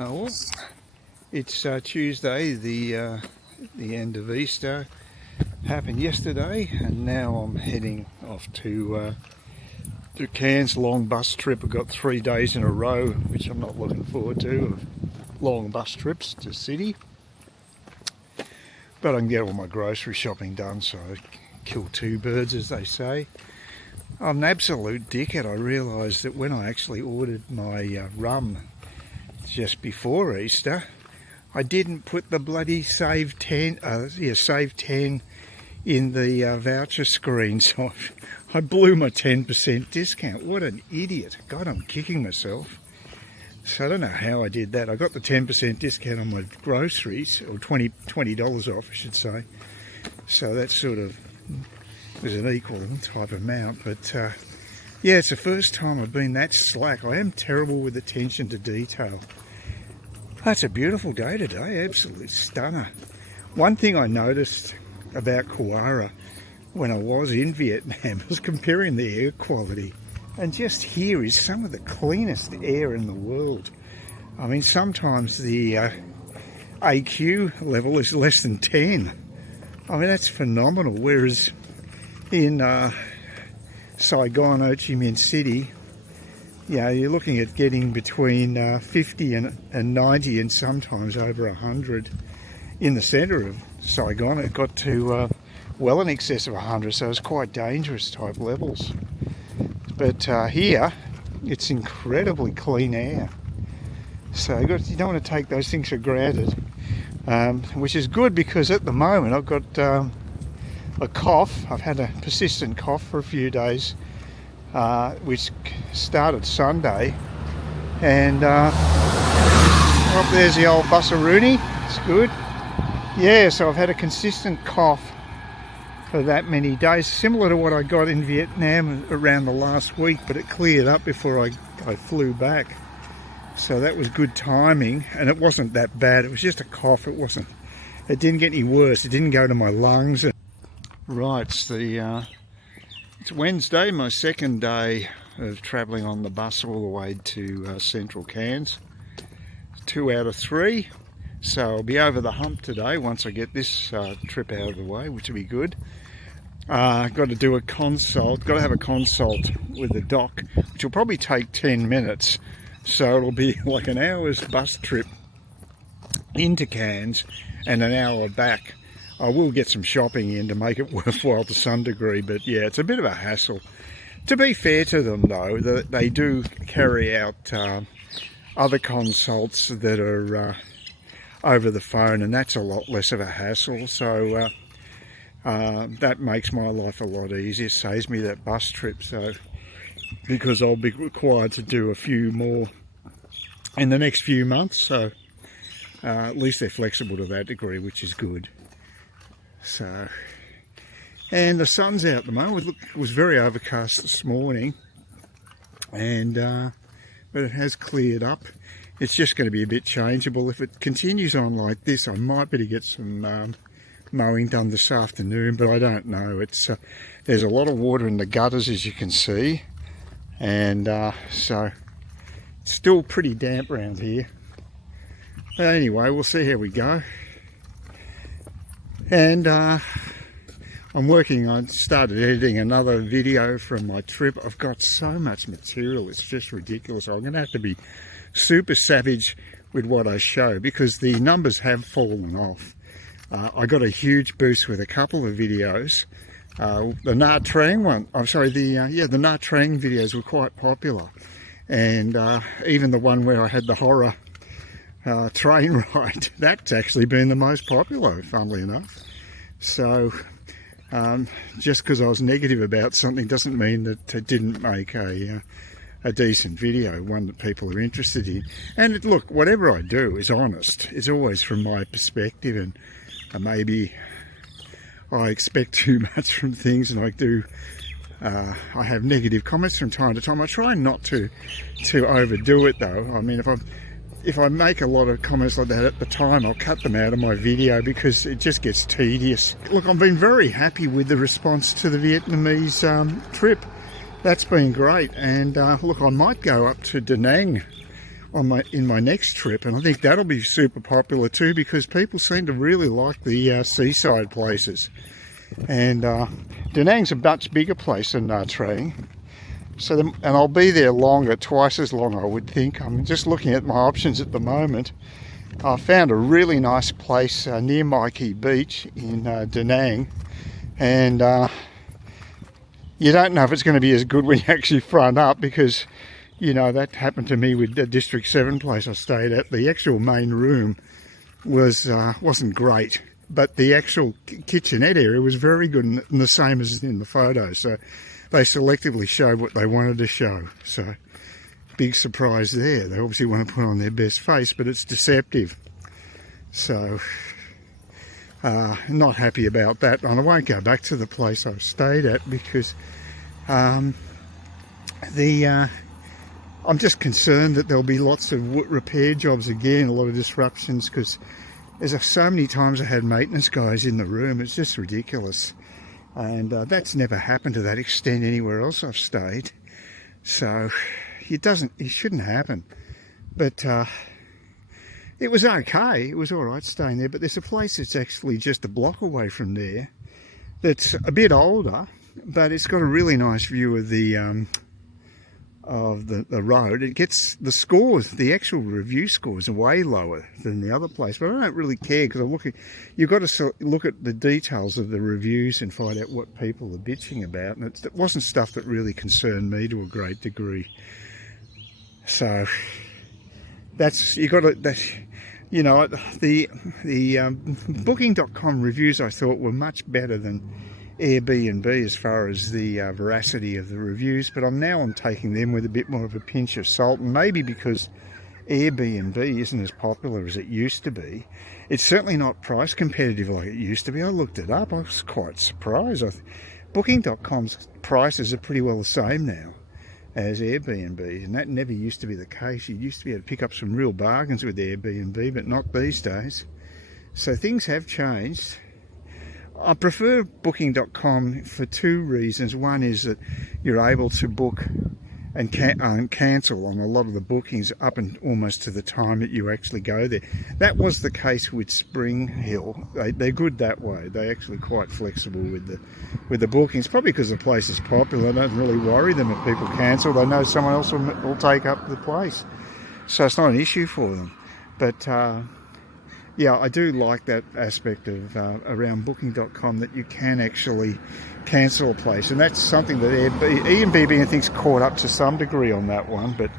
Oh, well, it's Tuesday, the end of Easter. Happened yesterday, and now I'm heading off to Cairns. Long bus trip. I've got 3 days in a row, which I'm not looking forward to, of long bus trips to city. But I can get all my grocery shopping done, so I kill 2 birds, as they say. I'm an absolute dickhead. I realised that when I actually ordered my rum just before Easter, I didn't put the bloody save 10 in the voucher screen, so I blew my 10% discount. What an idiot. God, I'm kicking myself. So I don't know how I did that. I got the 10% discount on my groceries, or $20 off I should say, so that sort of was an equal type amount. But yeah, it's the first time I've been that slack. I am terrible with attention to detail. That's a beautiful day today, absolute stunner. One thing I noticed about Kauara when I was in Vietnam was comparing the air quality. And just here is some of the cleanest air in the world. I mean, sometimes the AQ level is less than 10. I mean, that's phenomenal. Whereas in Saigon, Ho Chi Minh City, yeah, you're looking at getting between 50 and 90 and sometimes over 100. In the centre of Saigon, it got to well in excess of 100, so it's quite dangerous type levels. But here, it's incredibly clean air. So you don't want to take those things for granted, which is good because at the moment I've got a cough. I've had a persistent cough for a few days, which started Sunday, and oh, there's the old bussaroonie. It's good. Yeah, so I've had a consistent cough for that many days, similar to what I got in Vietnam around the last week, but it cleared up before I flew back. So that was good timing, and it wasn't that bad. It was just a cough. It didn't get any worse. It didn't go to my lungs. Right, it's Wednesday, my second day of travelling on the bus all the way to Central Cairns. 2 out of 3. So I'll be over the hump today once I get this trip out of the way, which will be good. Got to do a consult, got to have a consult with the doc, which will probably take 10 minutes. So it'll be like an hour's bus trip into Cairns and an hour back. I will get some shopping in to make it worthwhile to some degree, but yeah, it's a bit of a hassle. To be fair to them though, they do carry out other consults that are over the phone, and that's a lot less of a hassle, so that makes my life a lot easier, saves me that bus trip. So because I'll be required to do a few more in the next few months, so at least they're flexible to that degree, which is good. So, and the sun's out at the moment. Look, it was very overcast this morning, and but it has cleared up. It's just going to be a bit changeable. If it continues on like this, I might be able to get some mowing done this afternoon, but I don't know. It's there's a lot of water in the gutters, as you can see, and so it's still pretty damp around here. But anyway, we'll see how we go. And I started editing another video from my trip. I've got so much material, it's just ridiculous. I'm going to have to be super savage with what I show because the numbers have fallen off. I got a huge boost with a couple of videos. The Nha Trang one, I'm sorry, the Nha Trang videos were quite popular, and even the one where I had the horror train ride, that's actually been the most popular, funnily enough. So just because I was negative about something doesn't mean that it didn't make a decent video, one that people are interested in. And look, whatever I do is honest. It's always from my perspective, and maybe I expect too much from things, and I have negative comments from time to time. I try not to overdo it though. I mean, if I make a lot of comments like that at the time, I'll cut them out of my video because it just gets tedious. Look, I've been very happy with the response to the Vietnamese trip. That's been great, and look, I might go up to Da Nang in my next trip, and I think that'll be super popular too, because people seem to really like the seaside places. And Da Nang's a much bigger place than Nha Trang, and I'll be there longer, twice as long I would think. I'm just looking at my options at the moment. I found a really nice place near Mai Kea Beach in Da Nang, and you don't know if it's going to be as good when you actually front up, because you know, that happened to me with the District 7 place I stayed at. The actual main room wasn't great, but the actual kitchenette area was very good, and the same as in the photo. So they selectively showed what they wanted to show. So big surprise there. They obviously want to put on their best face, but it's deceptive. So not happy about that. And I won't go back to the place I stayed at, because I'm just concerned that there'll be lots of repair jobs again, a lot of disruptions, because there's so many times I had maintenance guys in the room. It's just ridiculous. And that's never happened to that extent anywhere else I've stayed. So it shouldn't happen. But it was okay. It was all right staying there. But there's a place that's actually just a block away from there that's a bit older, but it's got a really nice view of the road. It gets the scores, the actual review scores, are way lower than the other place, but I don't really care, because you've got to look at the details of the reviews and find out what people are bitching about, and it wasn't stuff that really concerned me to a great degree. So the Booking.com reviews I thought were much better than Airbnb as far as the veracity of the reviews, but I'm taking them with a bit more of a pinch of salt, and maybe because Airbnb isn't as popular as it used to be. It's certainly not price competitive like it used to be. I looked it up. I was quite surprised. Booking.com's prices are pretty well the same now as Airbnb, and that never used to be the case. You used to be able to pick up some real bargains with Airbnb, but not these days. So things have changed. I prefer Booking.com for two reasons. One is that you're able to book and cancel on a lot of the bookings up and almost to the time that you actually go there. That was the case with Spring Hill. They're good that way. They're actually quite flexible with the bookings, probably because the place is popular. It doesn't really worry them if people cancel. They know someone else will take up the place, so it's not an issue for them. But yeah, I do like that aspect of around Booking.com, that you can actually cancel a place, and that's something that Airbnb I think's caught up to some degree on that one. But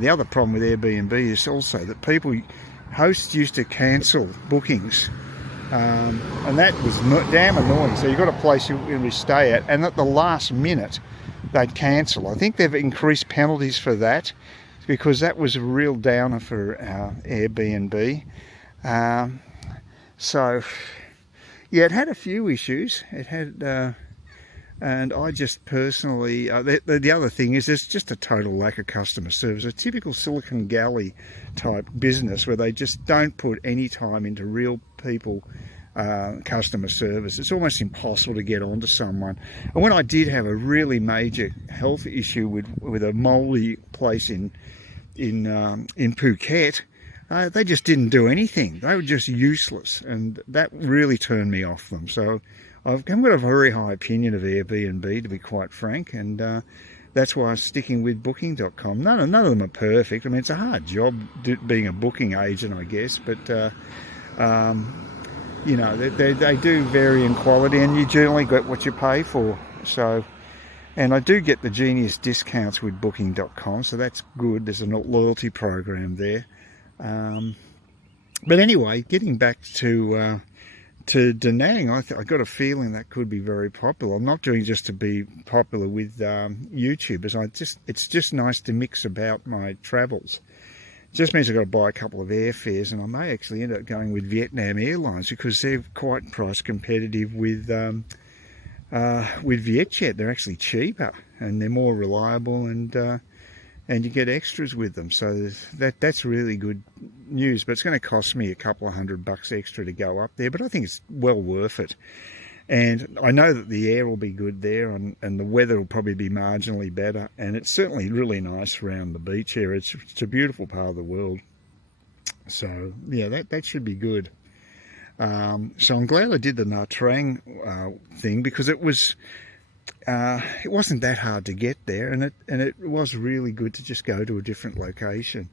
the other problem with Airbnb is also that hosts used to cancel bookings, and that was damn annoying. So you've got a place you stay at, and at the last minute they'd cancel. I think they've increased penalties for that, because that was a real downer for Airbnb. So yeah, it had a few issues. It had and I just personally the other thing is there's just a total lack of customer service, a typical Silicon Valley type business where they just don't put any time into real people customer service. It's almost impossible to get onto someone. And when I did have a really major health issue with a mouldy place in Phuket, they just didn't do anything. They were just useless, and that really turned me off them. So I've got a very high opinion of Airbnb, to be quite frank, and that's why I'm sticking with Booking.com. None of them are perfect. I mean, it's a hard job being a booking agent, I guess, but you know, they do vary in quality, and you generally get what you pay for. So, and I do get the genius discounts with Booking.com, so that's good. There's a loyalty program there. But anyway, getting back to Da Nang, I got a feeling that could be very popular. I'm not doing just to be popular with YouTubers. It's just nice to mix about my travels. It just means I've got to buy a couple of airfares, and I may actually end up going with Vietnam Airlines, because they're quite price competitive with Vietjet. They're actually cheaper, and they're more reliable, and you get extras with them. So that's really good news. But it's going to cost me a couple of $100 extra to go up there, but I think it's well worth it. And I know that the air will be good there, and the weather will probably be marginally better. And it's certainly really nice around the beach here. It's a beautiful part of the world. So yeah, that should be good. So I'm glad I did the Nha Trang thing, because it wasn't that hard to get there, and it was really good to just go to a different location.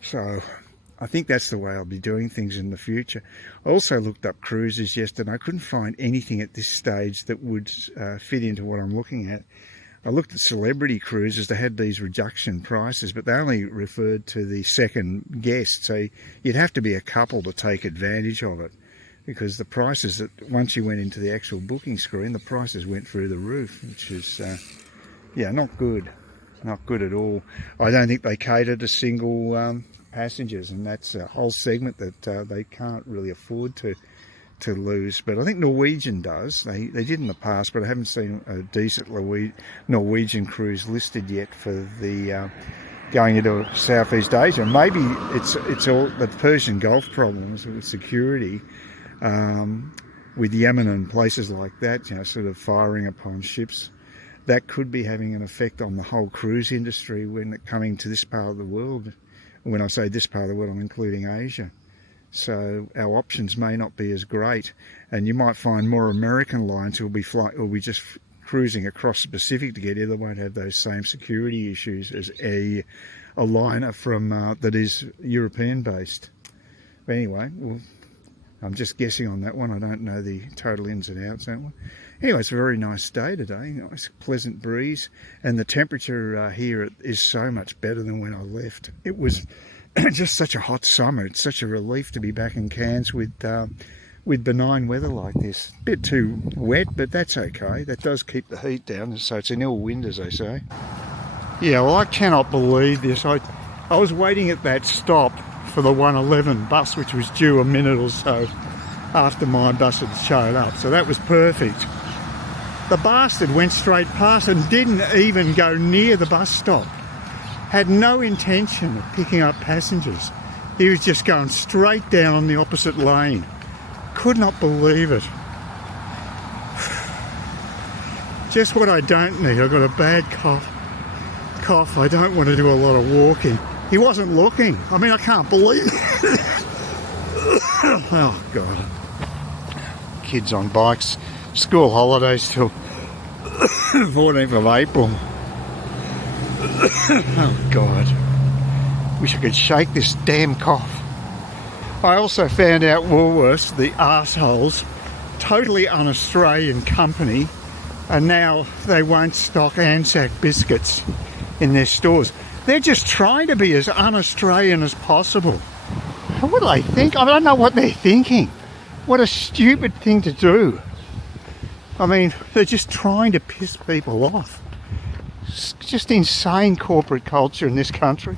So I think that's the way I'll be doing things in the future. I also looked up cruises yesterday. I couldn't find anything at this stage that would fit into what I'm looking at. I looked at celebrity cruises. They had these reduction prices, but they only referred to the second guest. So you'd have to be a couple to take advantage of it, because the prices, that once you went into the actual booking screen, the prices went through the roof, which is, yeah, not good. Not good at all. I don't think they cater to single passengers, and that's a whole segment that they can't really afford to lose. But I think Norwegian does. They did in the past, but I haven't seen a decent Norwegian cruise listed yet for the going into Southeast Asia. Maybe it's all the Persian Gulf problems with security, with Yemen and places like that, you know, sort of firing upon ships. That could be having an effect on the whole cruise industry when it coming to this part of the world. When I say this part of the world, I'm including Asia. So our options may not be as great, and you might find more American lines who will be just cruising across the Pacific to get here. They won't have those same security issues as a liner from that is European based. But anyway, well, I'm just guessing on that one. I don't know the total ins and outs of that one. Anyway, it's a very nice day today. Nice pleasant breeze, and the temperature here is so much better than when I left. It was just such a hot summer. It's such a relief to be back in Cairns with benign weather like this. A bit too wet, but that's okay. That does keep the heat down, so it's an ill wind, as they say. Yeah, well, I cannot believe this. I was waiting at that stop for the 1:11 bus, which was due a minute or so after my bus had showed up, so that was perfect. The bastard went straight past and didn't even go near the bus stop. Had no intention of picking up passengers. He was just going straight down on the opposite lane. Could not believe it. Just what I don't need. I've got a bad cough. I don't want to do a lot of walking. He wasn't looking. I mean, I can't believe it. Oh, God. Kids on bikes. School holidays till 14th of April. Oh, God. Wish I could shake this damn cough. I also found out Woolworths, the arseholes, totally un-Australian company, and now they won't stock Anzac biscuits in their stores. They're just trying to be as un-Australian as possible. What do they think? I don't know what they're thinking. What a stupid thing to do. I mean, they're just trying to piss people off. It's just insane corporate culture in this country.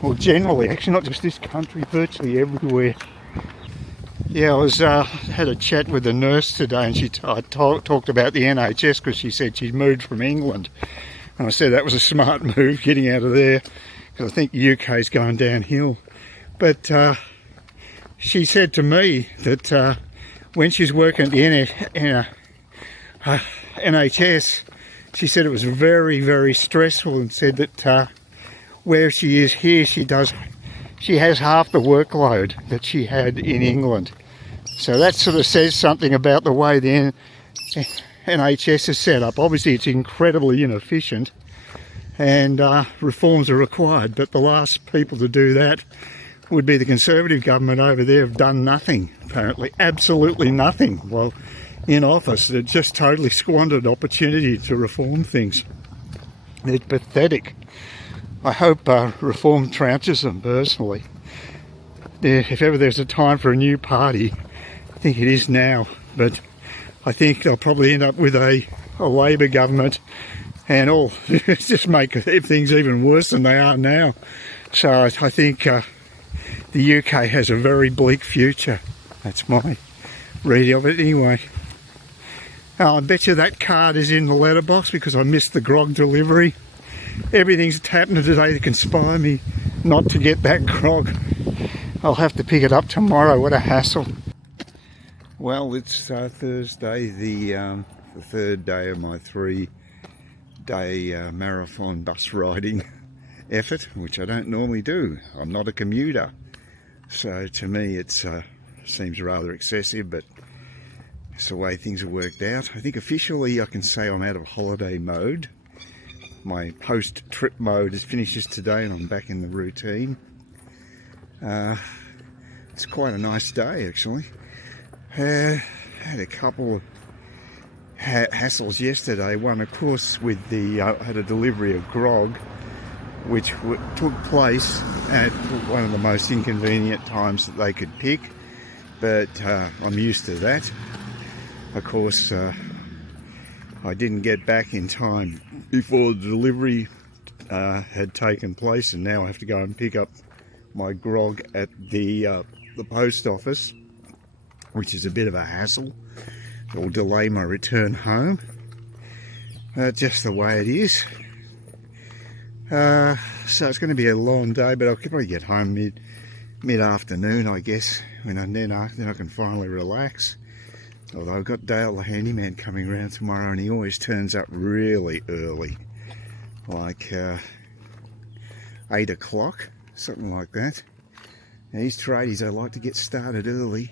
Well, generally, actually not just this country, virtually everywhere. Yeah, I had a chat with a nurse today, and she talked about the NHS, because she said she'd moved from England. And I said that was a smart move, getting out of there, because I think the UK's going downhill. But she said to me that when she's working at the NHS, she said it was very, very stressful, and said that where she is here, she has half the workload that she had in England. So that sort of says something about the way the NHS is set up. Obviously it's incredibly inefficient, and reforms are required, but the last people to do that would be the Conservative government over there. Have done nothing, apparently, absolutely nothing. While in office, they've just totally squandered opportunity to reform things. They're pathetic. I hope reform trounces them, personally. If ever there's a time for a new party, I think it is now. But I think they'll probably end up with a Labor government, and all just make things even worse than they are now. So I think the UK has a very bleak future. That's my reading of it anyway. I bet you that card is in the letterbox because I missed the grog delivery. Everything's happening today to conspire me not to get that grog. I'll have to pick it up tomorrow. What a hassle. Well, it's Thursday, the third day of my 3-day marathon bus riding effort, which I don't normally do. I'm not a commuter, so to me it seems rather excessive, but it's the way things have worked out. I think officially I can say I'm out of holiday mode. My post-trip mode finishes today and I'm back in the routine. It's quite a nice day actually. Had a couple of hassles yesterday. One, of course, with the had a delivery of grog, which took place at one of the most inconvenient times that they could pick. But I'm used to that. Of course, I didn't get back in time before the delivery had taken place, and now I have to go and pick up my grog at the post office, which is a bit of a hassle. It will delay my return home. Just the way it is. So it's going to be a long day, but I'll probably get home mid-afternoon, I guess, and then I can finally relax. Although I've got Dale the handyman coming around tomorrow, and he always turns up really early, like 8 o'clock, something like that. Now, these tradies, they like to get started early.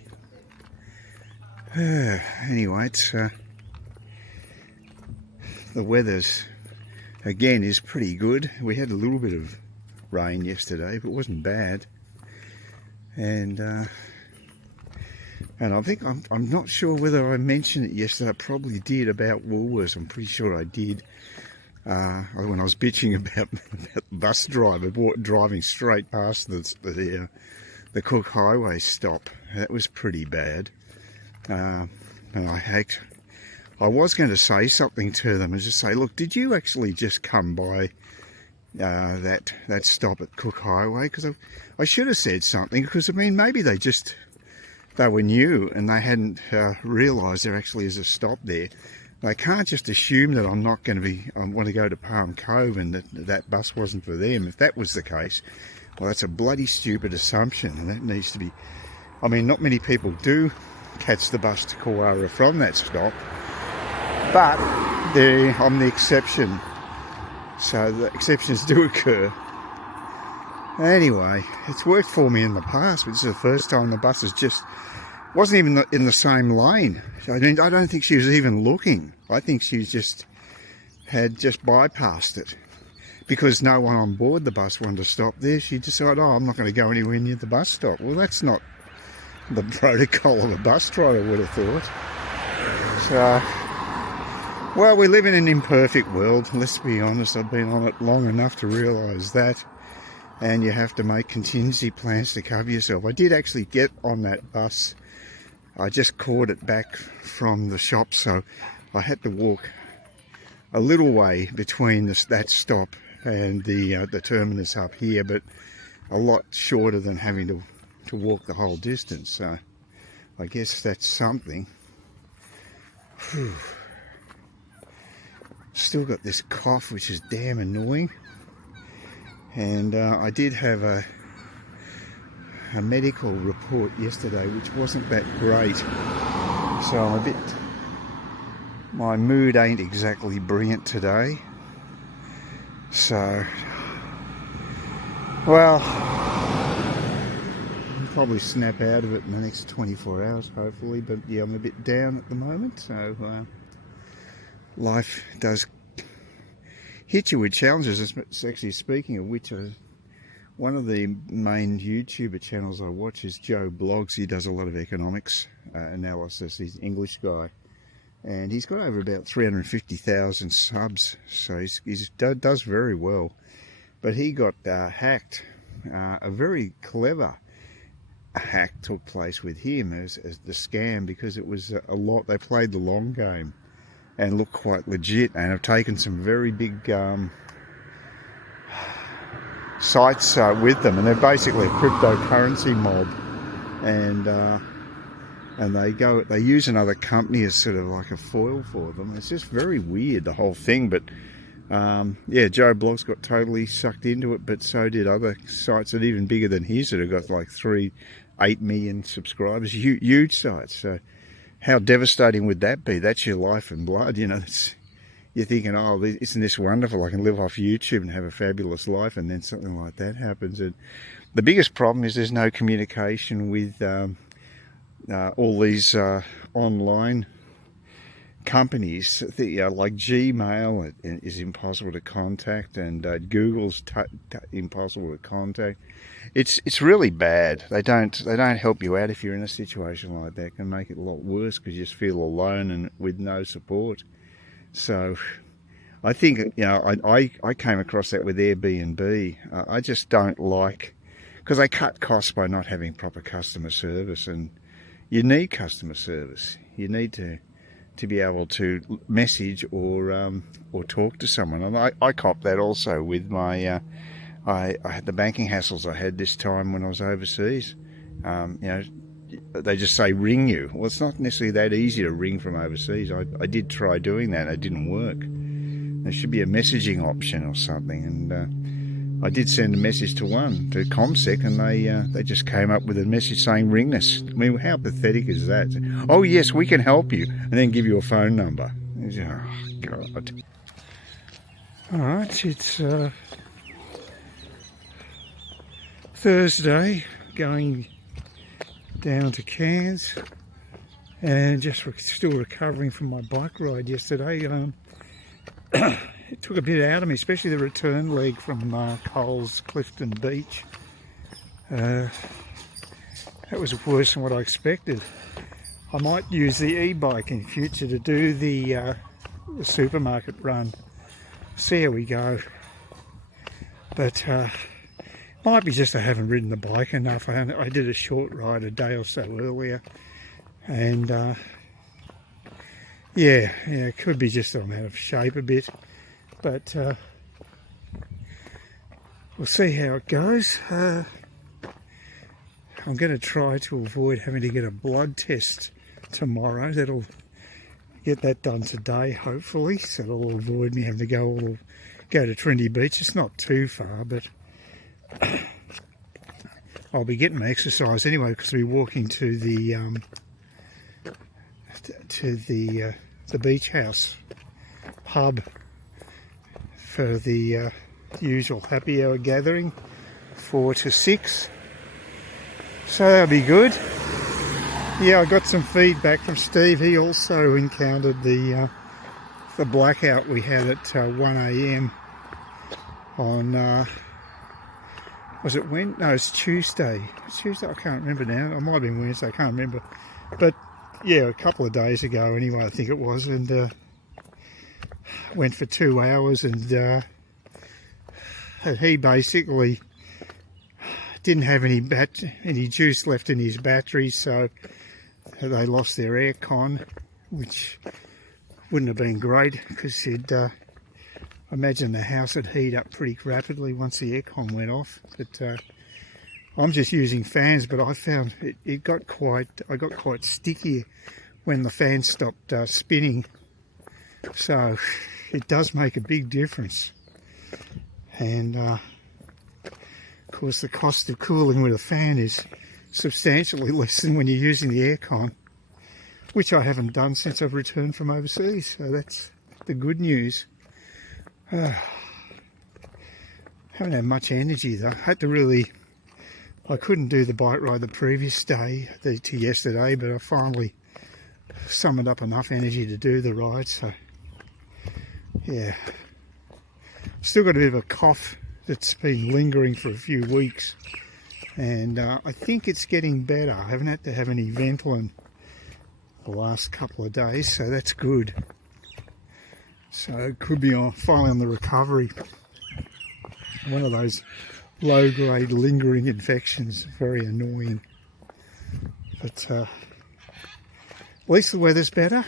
Anyway, it's the weather's again is pretty good. We had a little bit of rain yesterday, but it wasn't bad. And I think I'm not sure whether I mentioned it yesterday. I probably did about Woolworths. I'm pretty sure I did. When I was bitching about the bus driver driving straight past the Cook Highway stop. That was pretty bad. And I was going to say something to them and just say, look, did you actually just come by that stop at Cook Highway? Because I should have said something, because I mean, maybe they were new and they hadn't realised there actually is a stop there. They can't just assume that I'm not going to I want to go to Palm Cove and that bus wasn't for them. If that was the case, well, that's a bloody stupid assumption, and that needs to be, I mean, not many people do catch the bus to Kawara from that stop, but I'm the exception, so the exceptions do occur. Anyway, it's worked for me in the past, but this is the first time the bus wasn't even in the same lane. I mean, I don't think she was even looking. I think she had just bypassed it, because no one on board the bus wanted to stop there. She decided, oh, I'm not going to go anywhere near the bus stop. Well, that's not the protocol of a bus driver, would have thought. So, well, we live in an imperfect world, let's be honest. I've been on it long enough to realise that, and you have to make contingency plans to cover yourself. I did actually get on that bus. I just caught it back from the shop, so I had to walk a little way between that stop and the terminus up here, but a lot shorter than having to walk the whole distance. So I guess that's something. Whew. Still got this cough, which is damn annoying. And I did have a medical report yesterday, which wasn't that great. So my mood ain't exactly brilliant today. So, well, probably snap out of it in the next 24 hours, hopefully. But yeah, I'm a bit down at the moment, so life does hit you with challenges. It's actually, speaking of which, one of the main YouTuber channels I watch is Joe Blogs. He does a lot of economics analysis. He's an English guy, and he's got over about 350,000 subs, so he does very well. But he got hacked. A very clever hack took place with him as the scam, because it was they played the long game and looked quite legit, and have taken some very big sites with them, and they're basically a cryptocurrency mob, and they use another company as sort of like a foil for them. It's just very weird, the whole thing. But yeah, Joe Blogs got totally sucked into it, but so did other sites that are even bigger than his, that have got like 8 million subscribers, huge sites. So how devastating would that be? That's your life and blood, you know. You're thinking, oh, isn't this wonderful? I can live off YouTube and have a fabulous life, and then something like that happens. And the biggest problem is there's no communication with all these online companies. Like Gmail is impossible to contact, and Google's impossible to contact. It's really bad. They don't help you out if you're in a situation like that. It can make it a lot worse because you just feel alone and with no support. So I think, you know, I came across that with Airbnb. I just don't like, because they cut costs by not having proper customer service, and you need customer service. You need to be able to message or talk to someone. And I copped that also with my, I had the banking hassles I had this time when I was overseas. You know, they just say ring you. Well, it's not necessarily that easy to ring from overseas. I did try doing that. It didn't work. There should be a messaging option or something. And I did send a message to ComSec, and they just came up with a message saying ring us. I mean, how pathetic is that? Oh yes, we can help you, and then give you a phone number. Oh God. All right, it's Thursday, going down to Cairns, and just still recovering from my bike ride yesterday. It took a bit out of me, especially the return leg from Coles Clifton Beach. That was worse than what I expected. I might use the e-bike in future to do the supermarket run. See how we go. But might be just I haven't ridden the bike enough. I did a short ride a day or so earlier, and yeah, it could be just that I'm out of shape a bit, but we'll see how it goes. I'm going to try to avoid having to get a blood test tomorrow. That'll get that done today, hopefully, so that'll avoid me having to go to Trinity Beach. It's not too far, but I'll be getting my exercise anyway, because I'll be walking to the beach house pub for the usual happy hour gathering, 4 to 6. So that'll be good. Yeah, I got some feedback from Steve. He also encountered the blackout we had at 1 AM on was it when? No, it's Tuesday. Tuesday, I can't remember now. It might have been Wednesday, I can't remember. But yeah, a couple of days ago anyway, I think it was, and went for 2 hours, and he basically didn't have any juice left in his battery, so they lost their aircon, which wouldn't have been great, because he'd I imagine the house would heat up pretty rapidly once the aircon went off. But I'm just using fans, but I found I got quite sticky when the fan stopped spinning. So it does make a big difference. And of course the cost of cooling with a fan is substantially less than when you're using the aircon, which I haven't done since I've returned from overseas. So that's the good news. Haven't had much energy though. I couldn't do the bike ride the previous day to yesterday, but I finally summoned up enough energy to do the ride. So yeah, still got a bit of a cough that's been lingering for a few weeks, and I think it's getting better. I haven't had to have any Ventolin the last couple of days, so that's good. So it could be finally on the recovery. One of those low-grade lingering infections, very annoying. But at least the weather's better.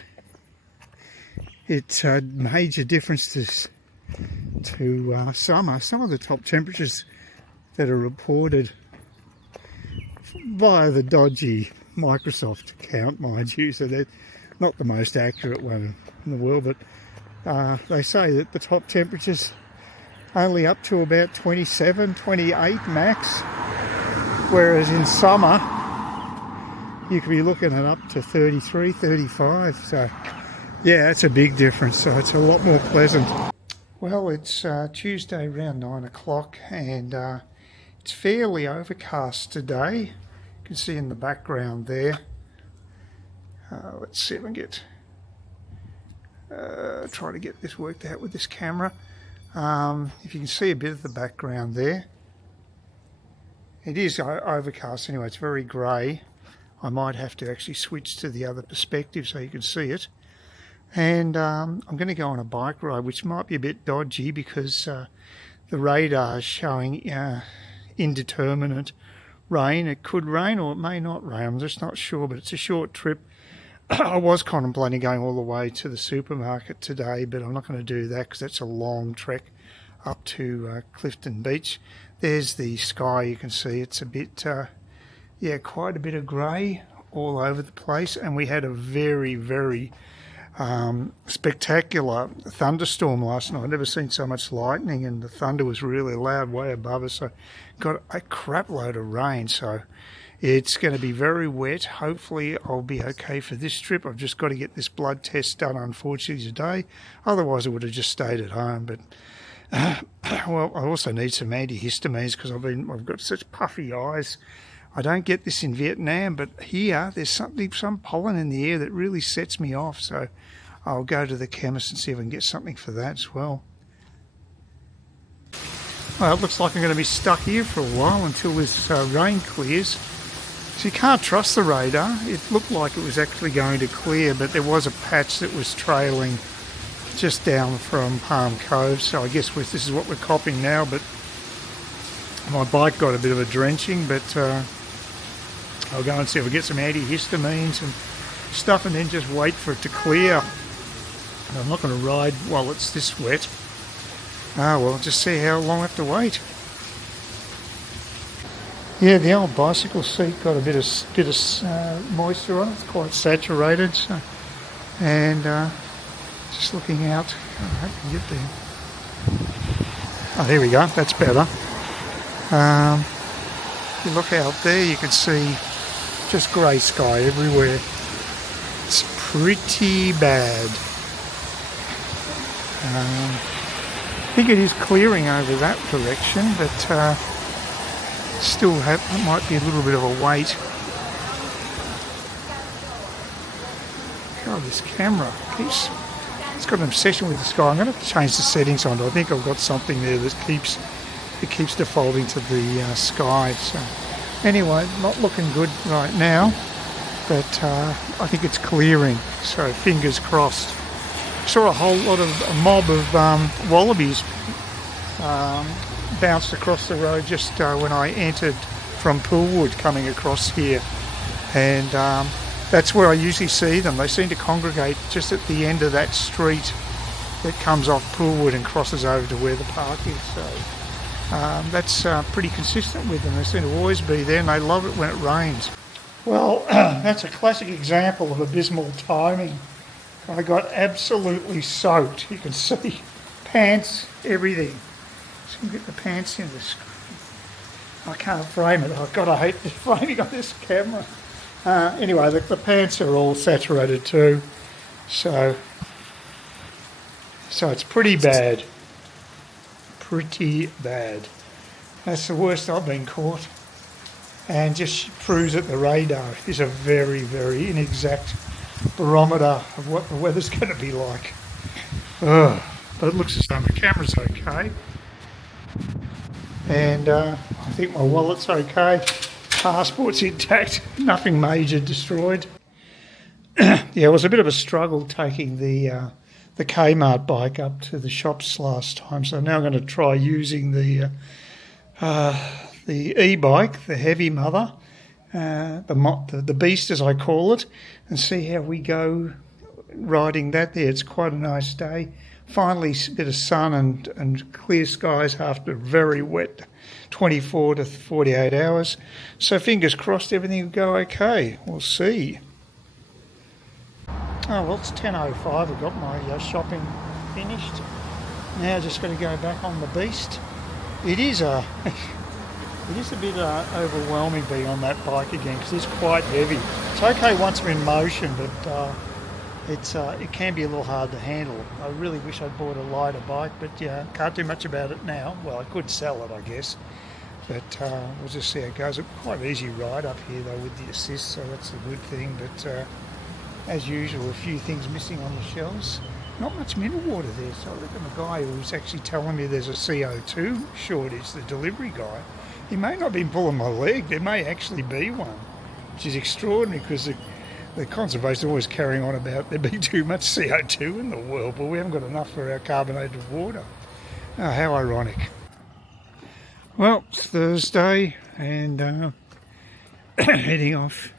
It's a major difference to summer. Some of the top temperatures that are reported via the dodgy Microsoft account, mind you, so they're not the most accurate one in the world, but they say that the top temperatures only up to about 27, 28 max, whereas in summer you could be looking at up to 33, 35. So yeah, that's a big difference. So it's a lot more pleasant. Well, it's Tuesday around 9 o'clock and it's fairly overcast today. You can see in the background there. Let's see if I can get try to get this worked out with this camera. If you can see a bit of the background there, it is overcast anyway. It's very grey. I might have to actually switch to the other perspective so you can see it. And I'm going to go on a bike ride, which might be a bit dodgy because the radar is showing indeterminate rain. It could rain or it may not rain. I'm just not sure, but it's a short trip. I was contemplating going all the way to the supermarket today, but I'm not going to do that because that's a long trek up to Clifton Beach. There's the sky. You can see it's a bit, yeah, quite a bit of grey all over the place. And we had a very, very spectacular thunderstorm last night. I've never seen so much lightning, and the thunder was really loud way above us. So got a crap load of rain. So it's going to be very wet. Hopefully I'll be okay for this trip. I've just got to get this blood test done, unfortunately, today. Otherwise I would have just stayed at home. But well, I also need some antihistamines because I've got such puffy eyes. I don't get this in Vietnam, but here there's some pollen in the air that really sets me off. So I'll go to the chemist and see if I can get something for that as well. Well, it looks like I'm going to be stuck here for a while until this rain clears. So you can't trust the radar. It looked like it was actually going to clear, but there was a patch that was trailing just down from Palm Cove. So I guess this is what we're copping now, but my bike got a bit of a drenching, but I'll go and see if I get some antihistamines and stuff and then just wait for it to clear. I'm not going to ride while it's this wet. Well, just see how long I have to wait. Yeah, the old bicycle seat got a bit of moisture on it. It's quite saturated. So, and just looking out. Oh, I can get there. Oh, there we go. That's better. If you look out there, you can see just grey sky everywhere. It's pretty bad. I think it is clearing over that direction, but still it might be a little bit of a wait. God, this camera it's got an obsession with the sky. I'm going to have to change the settings on it. I think I've got something there that keeps defaulting to the sky. So anyway, not looking good right now, but I think it's clearing. So fingers crossed. Saw a mob of wallabies bounced across the road just when I entered from Poolwood coming across here, and that's where I usually see them. They seem to congregate just at the end of that street that comes off Poolwood and crosses over to where the park is. So that's pretty consistent with them. They seem to always be there, and they love it when it rains. Well, that's a classic example of abysmal timing. I got absolutely soaked. You can see pants, everything. Just going to get the pants in the screen. I can't frame it. I've got to hate the framing on this camera. Anyway, the pants are all saturated too. So it's pretty bad. Pretty bad. That's the worst I've been caught. And just proves that the radar is a very, very inexact barometer of what the weather's going to be like. But it looks as though my camera's okay. And I think my wallet's okay. Passport's intact. Nothing major destroyed. Yeah, it was a bit of a struggle taking the Kmart bike up to the shops last time. So now I'm going to try using the e-bike, the heavy mother, the beast as I call it, and see how we go riding that there. It's quite a nice day. Finally a bit of sun and clear skies after a very wet 24 to 48 hours. So fingers crossed everything will go okay. We'll see. Oh well, it's 10:05. I've got my shopping finished. Now just got to go back on the beast. It is It is a bit overwhelming being on that bike again because it's quite heavy. It's okay once we're in motion, but it can be a little hard to handle. I really wish I'd bought a lighter bike, but yeah, can't do much about it now. Well, I could sell it, I guess, but we'll just see how it goes. It's quite an easy ride up here though with the assist, so that's a good thing. But as usual, a few things missing on the shelves. Not much mineral water there, so I reckon the guy who was actually telling me there's a CO2 shortage, the delivery guy, he may not be pulling my leg. There may actually be one, which is extraordinary because the conservation are always carrying on about there being too much CO2 in the world, but we haven't got enough for our carbonated water. Oh, how ironic. Well, it's Thursday and heading off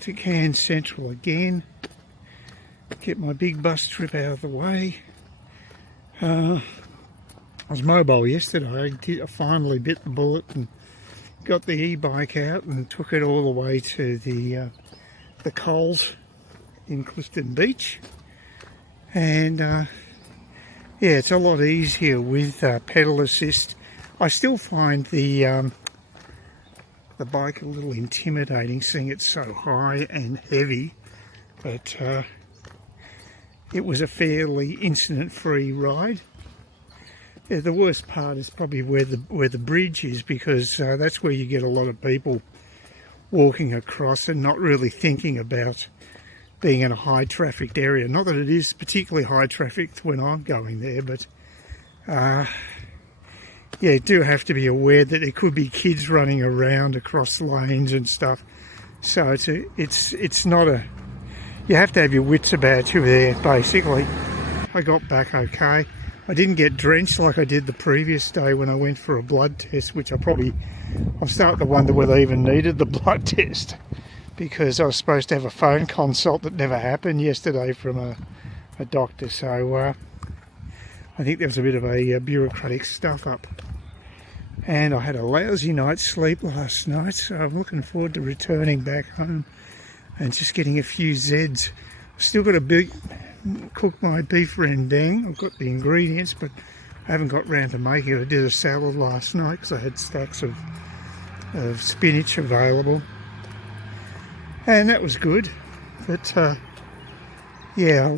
to Cairns Central again. Get my big bus trip out of the way. I was mobile yesterday. I finally bit the bullet and got the e-bike out and took it all the way to the Coles in Clifton Beach. And yeah, it's a lot easier with pedal assist. I still find the bike a little intimidating, seeing it's so high and heavy, but it was a fairly incident-free ride. Yeah, the worst part is probably where the bridge is, because that's where you get a lot of people walking across and not really thinking about being in a high trafficked area. Not that it is particularly high trafficked when I'm going there, but yeah, you do have to be aware that there could be kids running around across lanes and stuff. So it's not a... You have to have your wits about you there, basically. I got back okay. I didn't get drenched like I did the previous day when I went for a blood test, which I'm starting to wonder whether I even needed the blood test, because I was supposed to have a phone consult that never happened yesterday from a doctor. So I think there was a bit of a bureaucratic stuff up. And I had a lousy night's sleep last night, so I'm looking forward to returning back home and just getting a few Zeds. I've still got to cook my beef rendang. I've got the ingredients, but I haven't got round to making it. I did a salad last night because I had stacks of spinach available, and that was good. But yeah,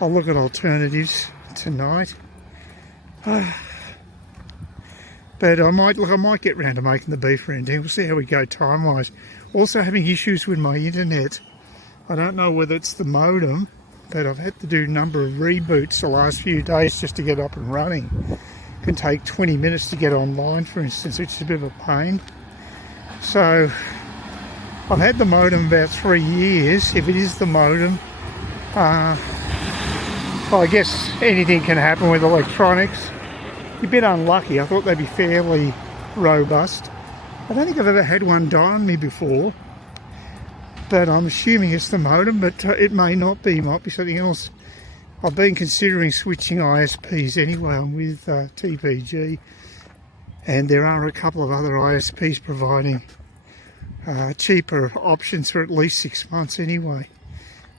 I'll look at alternatives tonight. But I might get round to making the beef rendang. We'll see how we go time-wise. Also having issues with my internet. I don't know whether it's the modem, but I've had to do a number of reboots the last few days just to get up and running. It can take 20 minutes to get online, for instance, which is a bit of a pain. So I've had the modem about 3 years. If it is the modem, well, I guess anything can happen with electronics. A bit unlucky. I thought they'd be fairly robust. I don't think I've ever had one die on me before, but I'm assuming it's the modem, but it may not be. Might be something else. I've been considering switching ISPs anyway. I'm with TPG, and there are a couple of other ISPs providing cheaper options for at least 6 months anyway.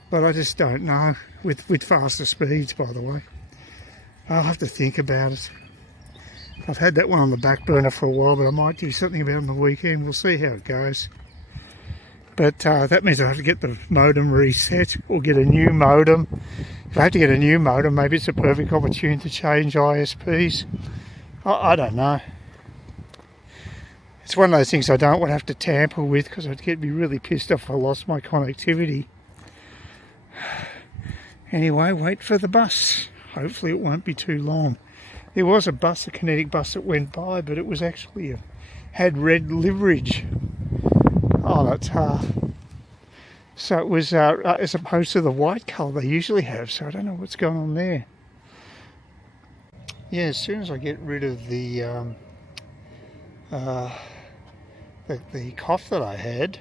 But I just don't know, with faster speeds, by the way. I'll have to think about it. I've had that one on the back burner for a while, but I might do something about it on the weekend. We'll see how it goes. But that means I have to get the modem reset or get a new modem. If I have to get a new modem, maybe it's a perfect opportunity to change ISPs. I don't know. It's one of those things I don't want to have to tamper with, because I'd be really pissed off if I lost my connectivity. Anyway, wait for the bus. Hopefully it won't be too long. There was a kinetic bus that went by, but it was actually had red liverage on it. So it was as opposed to the white colour they usually have. So I don't know what's going on there. Yeah, as soon as I get rid of the cough that I had,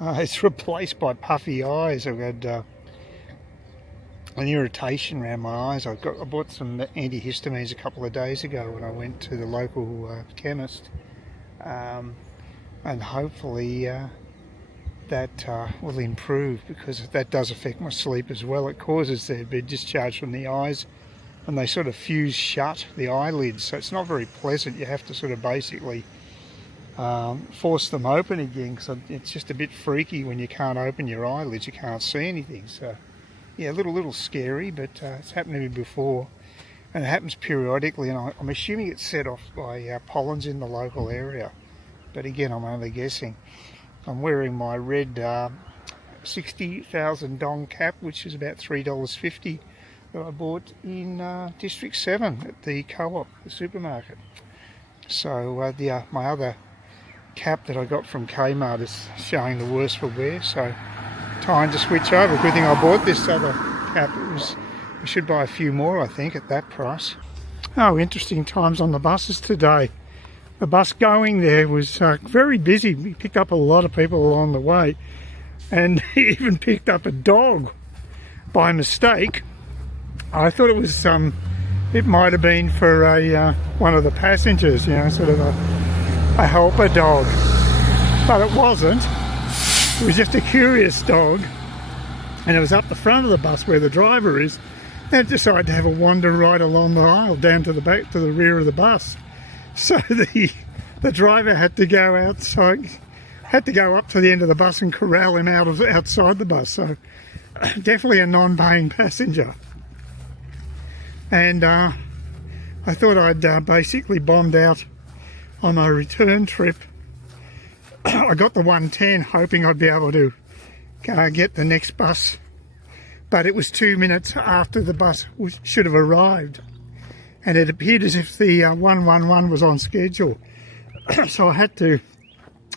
it's replaced by puffy eyes. I've had an irritation around my eyes. I bought some antihistamines a couple of days ago when I went to the local chemist, and hopefully that will improve, because that does affect my sleep as well. It causes there to be discharge from the eyes and they sort of fuse shut, the eyelids, so it's not very pleasant. You have to sort of basically force them open again, because it's just a bit freaky when you can't open your eyelids, you can't see anything. So yeah, a little scary, but it's happened to me before, and it happens periodically, and I'm assuming it's set off by pollens in the local area, but again, I'm only guessing. I'm wearing my red 60,000 dong cap, which is about $3.50, that I bought in District 7 at the co-op, the supermarket. So my other cap that I got from Kmart is showing the worse for wear, so time to switch over. Good thing I bought this other cap. I should buy a few more, I think, at that price. Oh, interesting times on the buses today. The bus going there was very busy. We picked up a lot of people along the way, and even picked up a dog by mistake. I thought it was it might have been for one of the passengers, you know, sort of a helper dog, but it wasn't. It was just a curious dog, and it was up the front of the bus where the driver is, and it decided to have a wander right along the aisle down to the back, to the rear of the bus. So the driver had to go outside, had to go up to the end of the bus and corral him outside the bus. So definitely a non-paying passenger. And I thought I'd basically bombed out on my return trip. I got the 110 hoping I'd be able to get the next bus, but it was 2 minutes after the bus should have arrived, and it appeared as if the 111 was on schedule. So I had to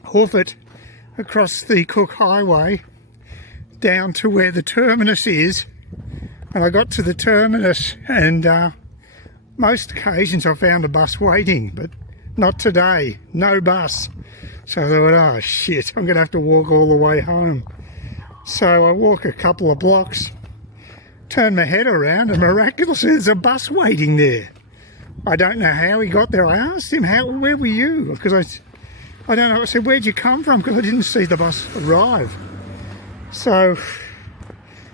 hoof it across the Cook Highway down to where the terminus is, and I got to the terminus, and most occasions I found a bus waiting, but not today, no bus. So I thought, oh shit, I'm going to have to walk all the way home. So I walk a couple of blocks, turn my head around, and miraculously there's a bus waiting there. I don't know how he got there. I asked him, where were you? Because I don't know. I said, where'd you come from? Because I didn't see the bus arrive. So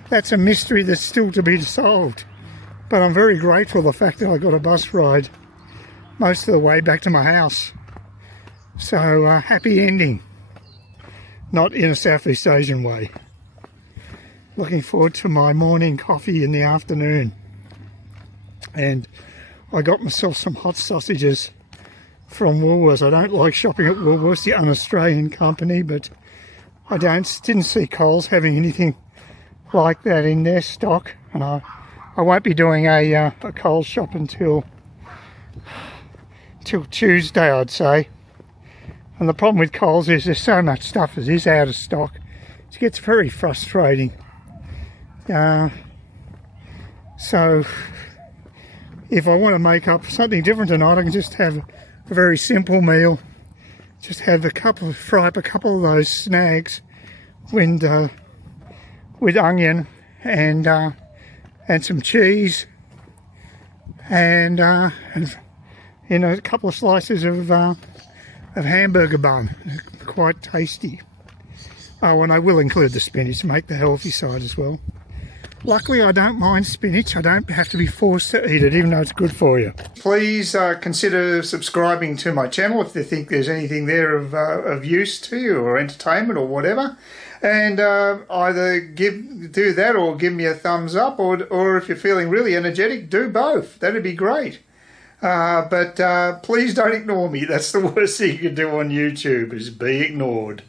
that's a mystery that's still to be solved. But I'm very grateful the fact that I got a bus ride most of the way back to my house. So happy ending. Not in a Southeast Asian way. Looking forward to my morning coffee in the afternoon. And I got myself some hot sausages from Woolworths. I don't like shopping at Woolworths, the un-Australian company, but I didn't see Coles having anything like that in their stock, and I won't be doing a Coles shop until Tuesday, I'd say. And the problem with Coles is there's so much stuff that is out of stock. It gets very frustrating. So if I want to make up something different tonight, I can just have a very simple meal. Just have fry up a couple of those snags with onion and some cheese, and you know, a couple of slices of hamburger bun. Quite tasty. Oh, and I will include the spinach to make the healthy side as well. Luckily, I don't mind spinach. I don't have to be forced to eat it, even though it's good for you. Please consider subscribing to my channel if you think there's anything there of use to you, or entertainment, or whatever. And either do that, or give me a thumbs up, or if you're feeling really energetic, do both. That'd be great. But please don't ignore me. That's the worst thing you can do on YouTube, is be ignored.